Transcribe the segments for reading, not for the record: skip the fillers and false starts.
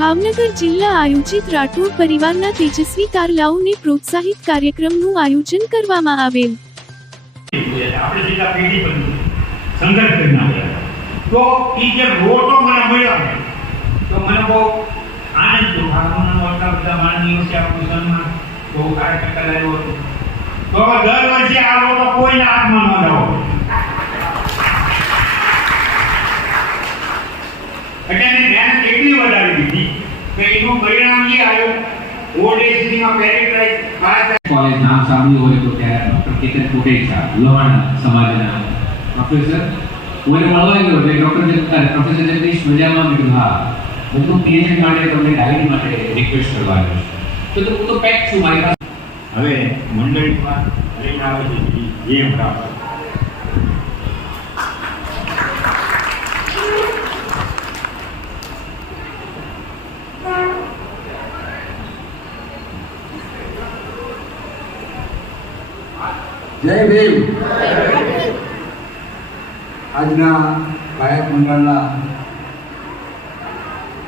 ભાવનગર જિલ્લા આયોજિત રાઠોડ પરિવારના તેજસ્વી તારલાઓને પ્રોત્સાહિત કાર્યક્રમનું આયોજન કરવામાં આવેલ। આપણે જેટલા પેઢી બની સંઘર્ષ કરી નાખ્યા તો ઈ જે રોટો મને મળ્યો ને તો મને બહુ આનંદ થયો। ભાવનગરનો આટલા બધા માનનીય છે આપણું સન્માન બહુ કાર્ય કરાયો હતો તો દર વર્ષે આ રોટો કોઈના હાથમાં ન જાવ એટલે મહેનત એટલી વધારી દીધી કે એનું પરિણામ એ આવ્યું। ઓલ્ડ એજમાં પેરેન્ટાઇઝ कॉलेज नाम सामने होय तो त्यारे डॉक्टर केतन कोटेचा लोहाणा समाजना प्रोफेसर कोઈને મળવા ગયો એટલે ડોક્ટર જગતાર પ્રોફેસર જગદીશ મજામાં મેં હા હું તો પીએચડી માટે તમને ડાયરી માટે રિક્વેસ્ટ કરવા આવ્યો છું તો હું તો પેક છું મારી પાસે હવે મંડળીમાં લઈને આવે છે જેમ પ્રાપ્ત जय भीम। આજના ગાયક મંડળના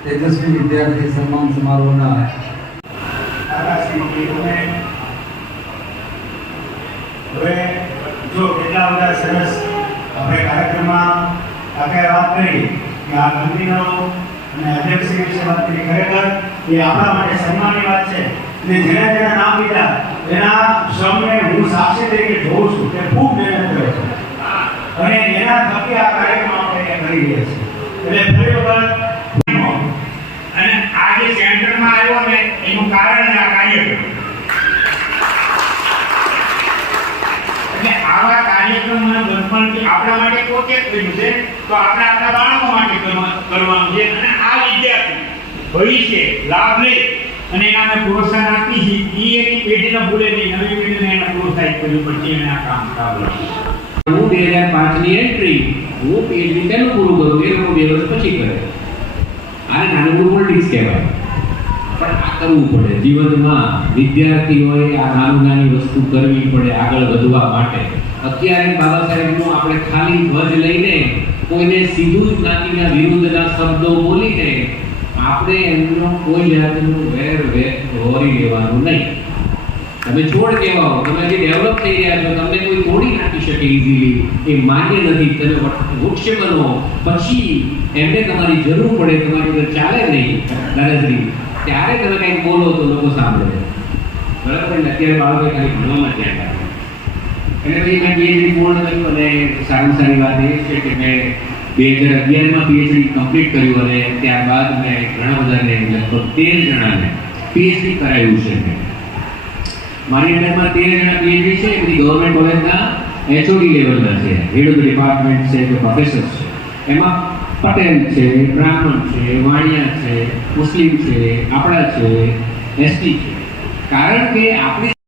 તેજસ્વી વિદ્યાર્થી સન્માન સમારોહના હવે જો કેટલા બધા સરસ આપણે કાર્યક્રમમાં કાકાએ વાત કરી કે આ કંપનીનો અને અધ્યક્ષશ્રી વિશે વાત કરી ખરેખર એ આપણા માટે સન્માનની વાત છે અને જેના જેના નામ લીધા એના શ્રમને હું સાક્ષી તરીકે જોઉં છું કે ખૂબ મહેનત કરે છે અને એના થકી આ કાર્યક્રમ આપણે કરી રહ્યા છીએ એટલે ફરી વખત અને આ જે સેન્ટરમાં આવ્યો ને એનું કારણ આ કાર્યક્રમ એટલે આવા કાર્યક્રમોના બચપણથી આપણા માટે પોતે કર્યું છે તો આપણે આપણા બાળકો માટે કરવાનું છે અને આ વિદ્યાર્થી ભવિષ્ય લાભ લે અને એનાને પ્રોત્સાહન આપી છે એ એની પેઢીને ભૂલે નહીં નવી પેઢીને એને પ્રોત્સાહિત કરવું પડશે એને આ કામ કરવું। હું 2005 ની એન્ટ્રી હું પીએચડી પહેલું પૂરું કરું એ લોકો 2 વર્ષ પછી કરે આને નાનું પોલિટિક્સ કહેવાય પણ આ કરવું પડે જીવનમાં વિદ્યાર્થીઓએ આ નાની વસ્તુ કરવી પડે આગળ વધવા માટે। અત્યારે બાબા સાહેબનો આપણે ખાલી ધ્વજ લઈને કોઈને સીધું જ જ્ઞાતિના વિરુદ્ધના શબ્દો બોલીને આપણે એમનો કોઈ જાતનું વેર હોરી લેવાનું નહીં। તમે છોડ કેવા હો તમે જે ડેવલપ થઈ રહ્યા છો તમને કોઈ તોડી નાખી શકે ઇઝીલી એ માન્ય નથી। તમે વૃક્ષ બનો પછી એમને તમારી જરૂર પડે તમારી અંદર ચાલે નહીં દાદાશ્રી ત્યારે તમે કંઈક બોલો તો લોકો સાંભળે બરાબર ને। અત્યારે બાળકો ખાલી ભણવામાં ધ્યાન રાખે એટલે પછી મેં પીએચડી પૂર્ણ કર્યું અને સારી વાત એ છે કે મેં 2011માં પીએચડી કમ્પ્લીટ કર્યું અને ત્યારબાદ મેં ઘણા બધાને લગભગ 13 જણાને પીએચડી કરાવ્યું છે। મારી અંડરમાં 13 જણા પીએચડી છે એ બધી ગવર્મેન્ટ કોલેજના એચઓડી લેવલના છે હેડ ઓફ ડિપાર્ટમેન્ટ છે કે પ્રોફેસર્સ છે એમાં પટેલ છે બ્રાહ્મણ છે વાણિયા છે મુસ્લિમ છે આપણા છે એસટી છે કારણ કે આપણી